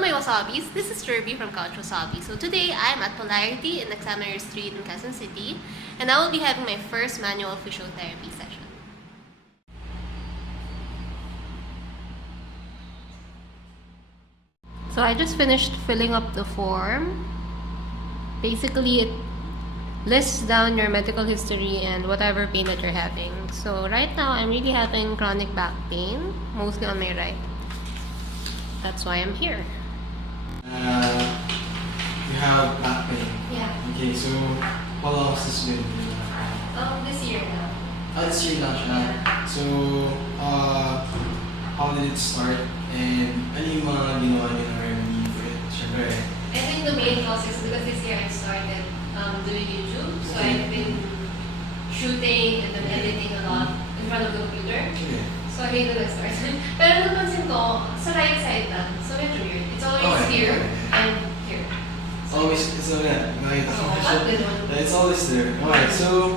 my wasabis, this is Jirbie from Couchwasabi. So today I'm at Polarity in Examiner Street in Quezon City, and I will be having my first manual physiotherapy session. So I just finished filling up the form. Basically, it lists down your medical history and whatever pain that you're having. So right now, I'm really having chronic back pain, mostly on my right. That's why I'm here. You have back pain. Yeah. Okay, so how long has this been? This year now. This year lang siya. So, how did it start? And ano yung mga ginawa niyo na remedy for it? Siyempre. I think the main cause is because this year I started doing YouTube. So I've been shooting and then editing a lot in front of the computer. Okay. So I hate the start. Pero napansin ko, sa right side lang. So medyo weird. It's always here and here. So, always, so yeah, nakita ko so, it's always there. Okay, so,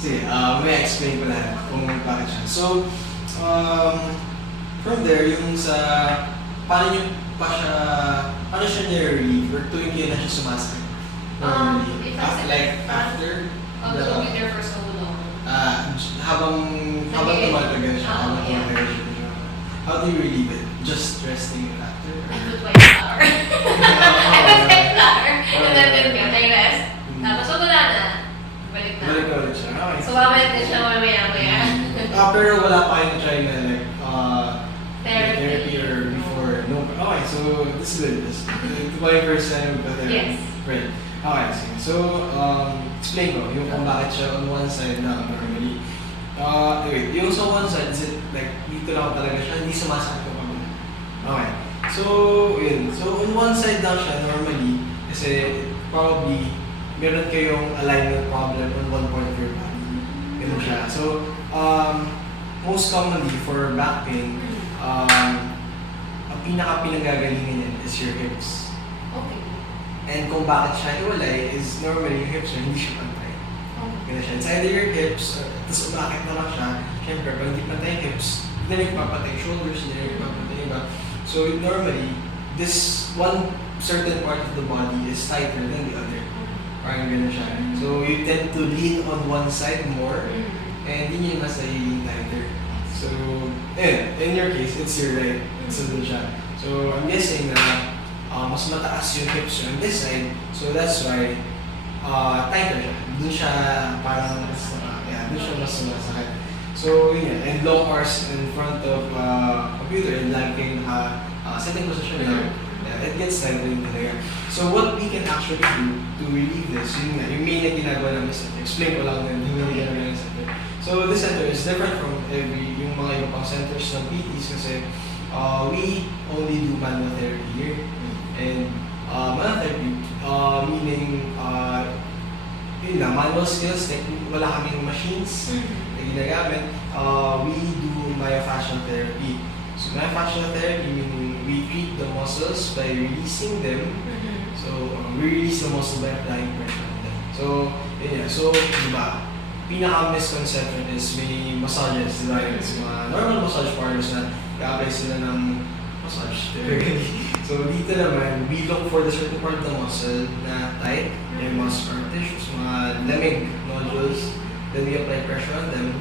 sige, may explain ko lahat kung bakit siya. So, from there, yung sa, paano siya nire-relieve or tuwing kayo na siya sumasakit? Like after? the computer for so long. Habang tumatagal siya, how do you relieve it? Just resting after? I put white flour. I put white flour. And then I rest. Tapos pag wala na, balik na. Balik ulit siya. Okay. So babalik na siya mamaya-maya. Pero wala pa kayo na-try na like, Therapy or before? No. Okay, so this is good. Ito ba yung first time magpa-therapy? Yes. Right. Okay, sige. So, explain ko yung kung bakit siya on one side na normally. Wait, yung sa one side, is it like dito lang talaga siya, hindi sumasakit ko kami. Okay. So, yun. So, on one side lang siya normally, kasi probably meron kayong alignment problem on one part of your body. Ganun siya. So, most commonly for back pain, ang pinaka-pinanggagalingan yan is your hips. Okay. And kung bakit siya hiwalay is normally yung hips niya, hindi siya pantay. Ganun siya. It's either your hips, tapos umakit na lang siya. Siyempre, pag hindi pantay yung hips, hindi na nagpapatay yung shoulders, hindi na nagpapatay yung back. So normally, this one certain part of the body is tighter than the other. Parang ganun siya. So you tend to lean on one side more, and yun yung nasa yung tighter. So, in your case, it's your right. So dun siya. So I'm guessing na mas mataas yung hips on this side, so that's why tighter siya. Dun siya parang dun siya mas sumasakit. So yun yan, and long hours in front of computer and lagi kayong setting position lang, it gets tiring talaga. So what we can actually do to relieve this, yun nga, yung main na ginagawa namin center, explain ko lang din yung main na ginagawa namin center. So this center is different from yung mga iba pang centers ng PTs kasi we only do manual therapy here. And manual therapy, meaning yun na, manual skills, like wala kaming machines na ginagamit. We do myofascial therapy. So myofascial therapy meaning we treat the muscles by releasing them. So we release the muscle by applying pressure on them. So yun yan. So diba, pinaka-misconception is may massages, diba? Yung mga normal massage parlors na i-apply sila ng massage typically. So dito naman, we look for the certain part of the muscle na tight, yung muscular tissues, mga lamig nodules. Then we apply pressure on them,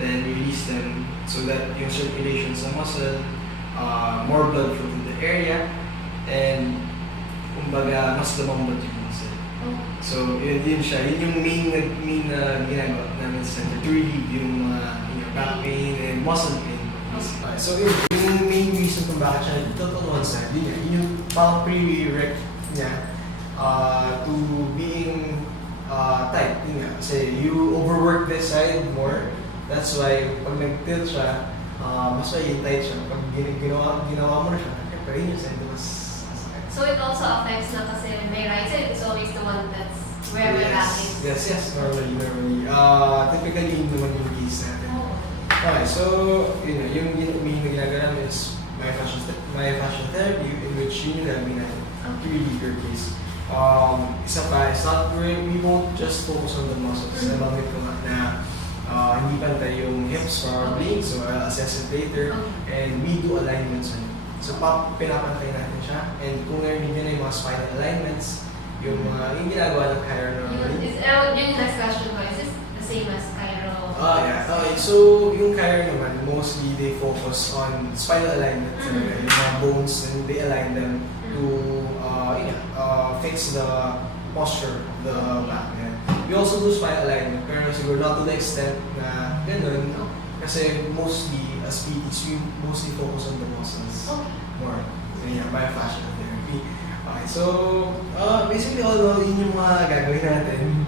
then release them so that yung circulation sa muscle, more blood flow to the area, and kumbaga mas lumambot yung muscle. So yun siya, yun yung main na ginagawa namin sa center to relieve yung mga back pain and muscle pain. So yung main reason kung bakit siya dito on one side, yun yung parang pre-req niya to being tight. Yun nga, kasi you overwork this side more, that's why pag nag-tilt siya, mas may tight siya. Pag ginawa mo na siya, kaya yun yung side mas sakit. So it also affects na kasi my right side is always the one that's where my back is. Yes, normally. Typically, yun naman yung case natin. Okay, so yun na, yung main na ginagawa namin is myofascial therapy in which yun yung gagawin natin to relieve your case. Isa pa, we won't just focus on the muscles. Nabanggit ko na hindi pantay yung hips probably, so I'll assess it later. And we do alignments on it. So, pinapantay natin siya. And kung narinig nyo na yung mga spinal alignments, yung ginagawa ng chiro normally. Yung next question ko, is this the same as chiro? Yeah. Okay, so yung chiro naman, mostly they focus on spinal alignment. Yung mga bones, and they align them to fix the posture of the back. We also do spinal alignment, pero siguro not to the extent na ganun. Kasi mostly, as PTs, we mostly focus on the muscles more. So yeah, myofascial therapy. Okay, so basically all yun yung mga gagawin natin.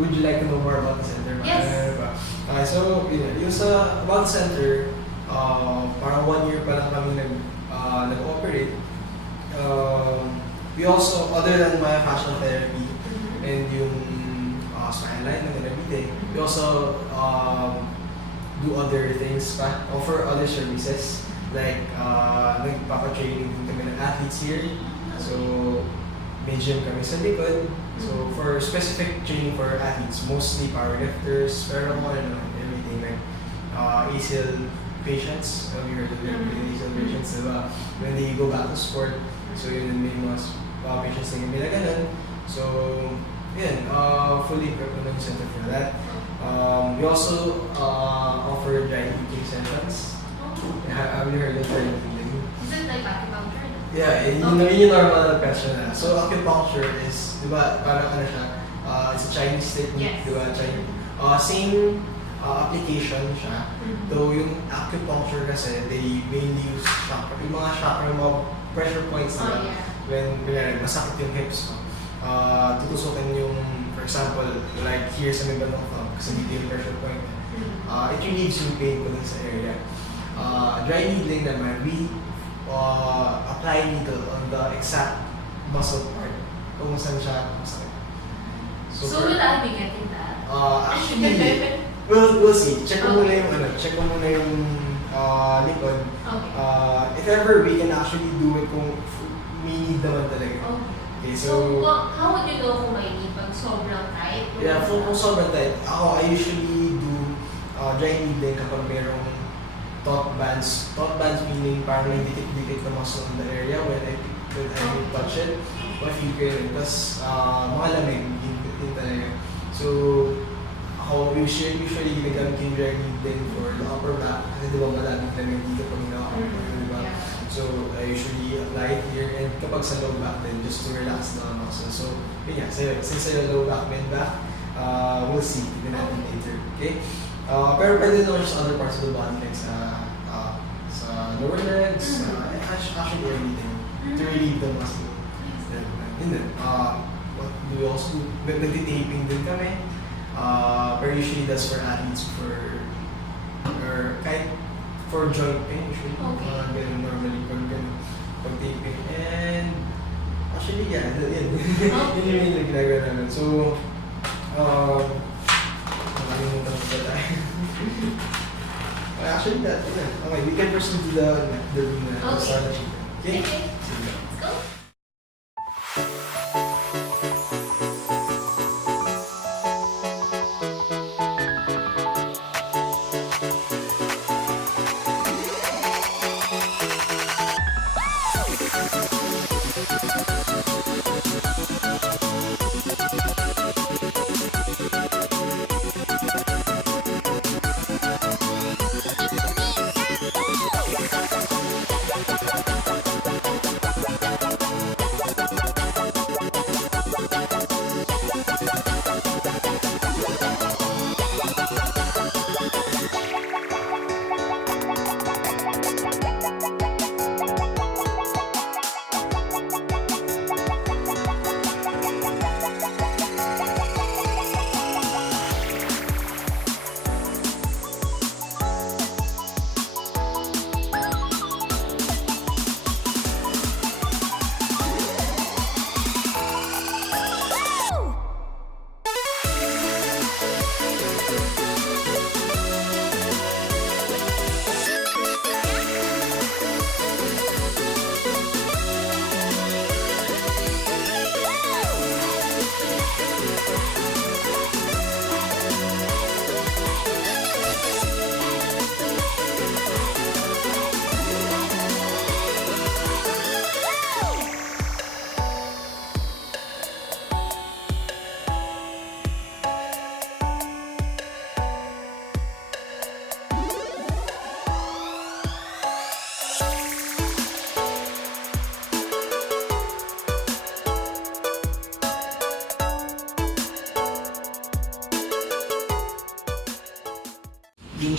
Would you like to know more about the center? Yes. Okay, so yung sa about the center, parang 1 year pa lang kami nag-operate. We also, other than myofascial therapy and yung spinal alignment and everything, we also do other things pa, offer other services like nagpapa-training din kami ng athletes here. So may gym kami sa likod. So for specific training for athletes, mostly powerlifters, pero everything like ACL patients. Have you heard of ACL patients, diba? When they go back to sport, so yun may mga patients na nila ganun. So yun, fully equipped naman yung center for that. We also offer dry heating sessions. Have you heard of dry heating? Is it like acupuncture? Yeah, yun yung normal na question na. So acupuncture is, di ba, parang ano siya, it's a Chinese technique, di ba? Same application siya. Though yung acupuncture kasi, they mainly use chakra. Yung mga chakra, yung mga pressure points nila. When masakit yung hips mo. Tutusukin yung, for example, like here sa may bandang thumb, kasi dito yung pressure point. It relieves yung pain ko dun sa area. Dry needling naman, we apply needle on the exact muscle part kung saan siya masakit. So will I be getting that? Actually, we'll see. Check ko muna yung likod. Okay. If ever, we can actually do it kung may need naman talaga. Okay, so how would you know kung may need pag sobrang tight? Yeah, kung sobrang tight, I usually do dry needling kapag merong taut bands. Taut bands meaning parang may dikit-dikit na muscle in the area when I touch it. O feel ko yun. Tapos mga lamig, yun talaga. So, ako usually ginagamit yung dry needling for the upper back. Kasi di ba malamig lamig dito pag nakakapag, di ba? So, I usually apply it here and kapag sa low back then, just to relax the muscle. So, yun nga, since sa low back, mid back, we'll see. Tignan natin later. Okay? Pero pwede naman sa other parts of the body, like sa lower legs, actually everything, to relieve the muscle. And then, what do we also do? Nagtitaping din kami. Pero usually that's for athletes or kahit for joint pain usually. Ganun normally pag taping. And actually, yeah, yun. Yun yung ginagawa namin. So, nakalimutan ko ba tayo? Actually, okay, we can proceed to the room na start. Okay? Let's go.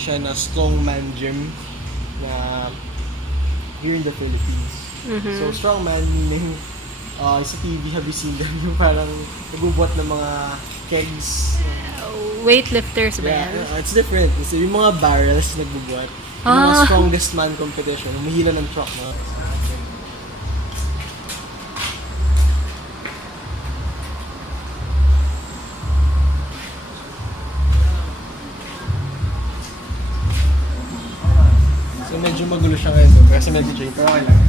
siya na strongman gym na here in the Philippines. So strongman meaning sa TV, have you seen them? Yung parang nagbubuhat ng mga kegs. Weightlifters ba yan? Yeah, it's different. So, yung mga barrels nagbubuhat. Yung mga strongest man competition. Humihila ng truck. No? So, medyo magulo siya ngayon. So, kasi medyo train. Pero okay lang.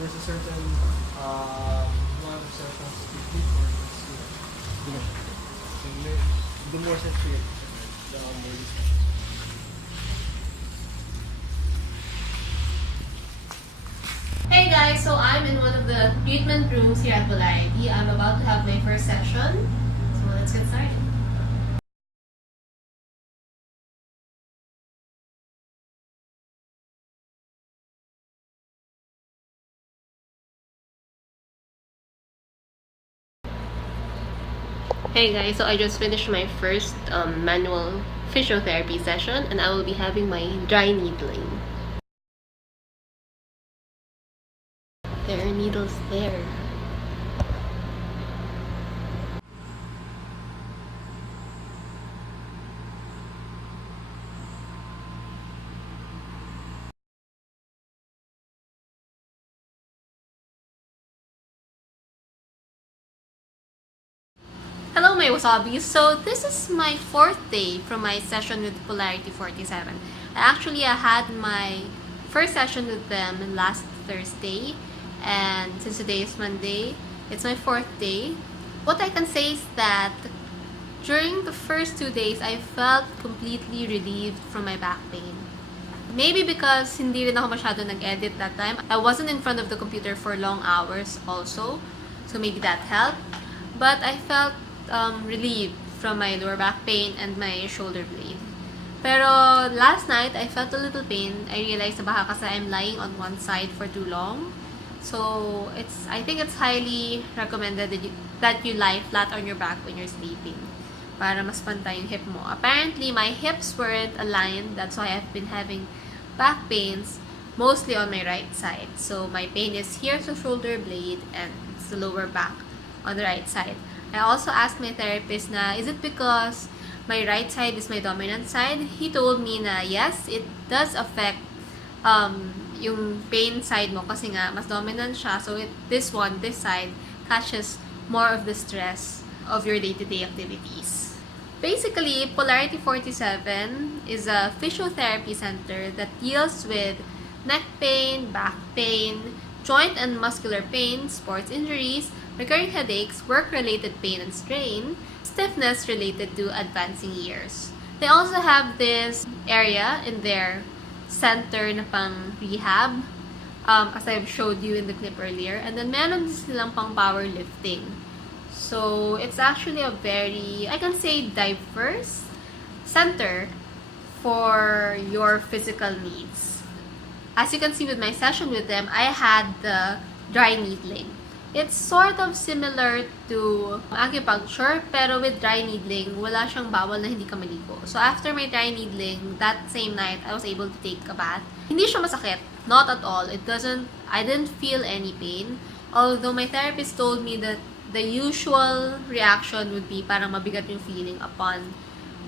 There's a certain amount of sessions before the more sessions the more you spend. Hey guys, so I'm in one of the treatment rooms here at Polarity. I'm about to have my first session, so let's get started. Hey guys, so I just finished my first manual physiotherapy session and I will be having my dry needling. There are needles there. Hello my wasabis! So this is my 4th day from my session with Polarity 47. I had my first session with them last Thursday, and since today is Monday, it's my 4th day. What I can say is that during the first 2 days, I felt completely relieved from my back pain. Maybe because hindi rin ako masyado nag-edit that time. I wasn't in front of the computer for long hours also, so maybe that helped. But I felt relieved from my lower back pain and my shoulder blade. Pero last night, I felt a little pain. I realized na baka kasi I'm lying on one side for too long. So I think it's highly recommended that you lie flat on your back when you're sleeping para mas pantay yung hip mo. Apparently, my hips weren't aligned. That's why I've been having back pains mostly on my right side. So my pain is here sa shoulder blade and it's the lower back on the right side. I also asked my therapist na, is it because my right side is my dominant side? He told me na yes, it does affect yung pain side mo kasi nga mas dominant siya. So this side catches more of the stress of your day-to-day activities. Basically, Polarity 47 is a physiotherapy center that deals with neck pain, back pain, joint and muscular pain, sports injuries, recurring headaches, work-related pain and strain, stiffness related to advancing years. They also have this area in their center na pang rehab, as I've showed you in the clip earlier. And then meron din silang pang powerlifting. So it's actually a very, I can say, diverse center for your physical needs. As you can see with my session with them, I had the dry needling. It's sort of similar to acupuncture, pero with dry needling, wala siyang bawal na hindi ka maligo. So after my dry needling, that same night, I was able to take a bath. Hindi siya masakit. Not at all. I didn't feel any pain. Although my therapist told me that the usual reaction would be parang mabigat yung feeling upon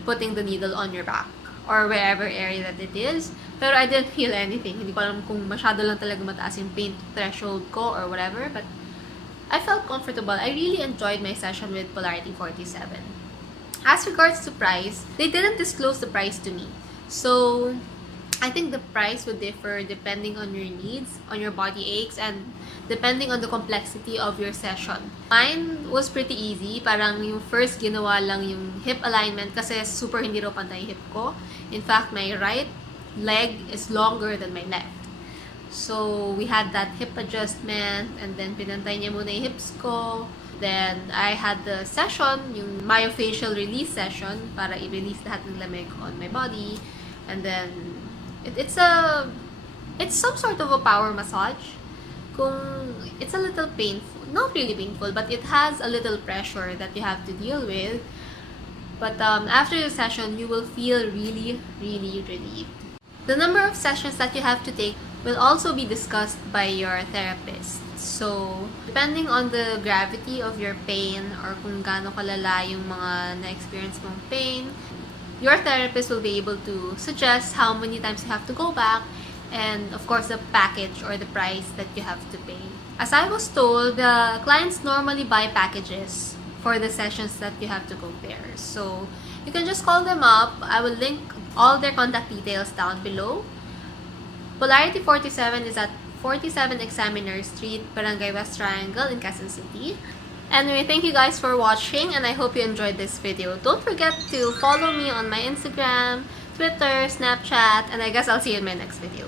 putting the needle on your back or wherever area that it is. Pero I didn't feel anything. Hindi ko alam kung masyado lang talaga mataas yung pain threshold ko or whatever, but I felt comfortable. I really enjoyed my session with Polarity 47. As regards to price, they didn't disclose the price to me. So, I think the price would differ depending on your needs, on your body aches, and depending on the complexity of your session. Mine was pretty easy. Parang yung first ginawa lang yung hip alignment kasi super hindi raw pantay hip ko. In fact, my right leg is longer than my left. So, we had that hip adjustment and then pinantay niya muna yung hips ko. Then, I had the session, yung myofascial release session para i-release lahat ng lamig on my body. And then, it's some sort of a power massage. It's a little painful, not really painful, but it has a little pressure that you have to deal with. But after the session, you will feel really, really relieved. The number of sessions that you have to take will also be discussed by your therapist. So, depending on the gravity of your pain or kung gaano kalala yung mga na-experience mong pain, your therapist will be able to suggest how many times you have to go back and, of course, the package or the price that you have to pay. As I was told, the clients normally buy packages for the sessions that you have to go there. So, you can just call them up. I will link all their contact details down below. Polarity 47 is at 47 Examiner Street, Barangay West Triangle in Quezon City. Anyway, thank you guys for watching and I hope you enjoyed this video. Don't forget to follow me on my Instagram, Twitter, Snapchat, and I guess I'll see you in my next video.